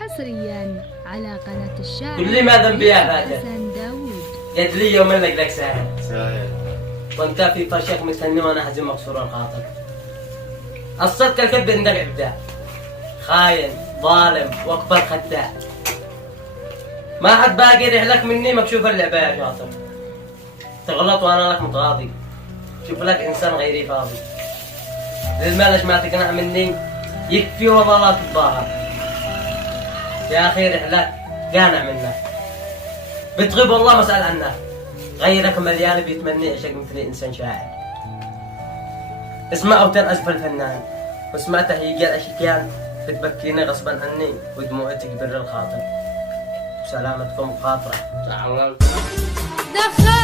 حصريا على قناة الشاعر قل لي ما ذنبي يا فاتن؟ حسن داوود. قد لي يوم لك ساهل ساهل وانت في فرشك مستني وانا حزين مكسور الخاطر. الصدق الكذب عندك ابداع، خاين ظالم واكبر خداع. ما حد باقي رحلك مني مكشوف اللعبة يا شاطر. تغلط وانا لك متغاضي، شوف لك انسان غيري فاضي. للمالش ما تقنع مني يكفي والله لا تتظاهر. يا اخي رحلك قانع منك، بتغيب والله ما اسال عنك. غيرك مليان بيتمنى عشق مثل انسان شاعر. اسمع او تنأسف الفنان، واسمع تهيج الاشكيان بتبكيني غصبا عني ودموعي تكبر الخاطر. سلامتكم خاطره. تعال دخل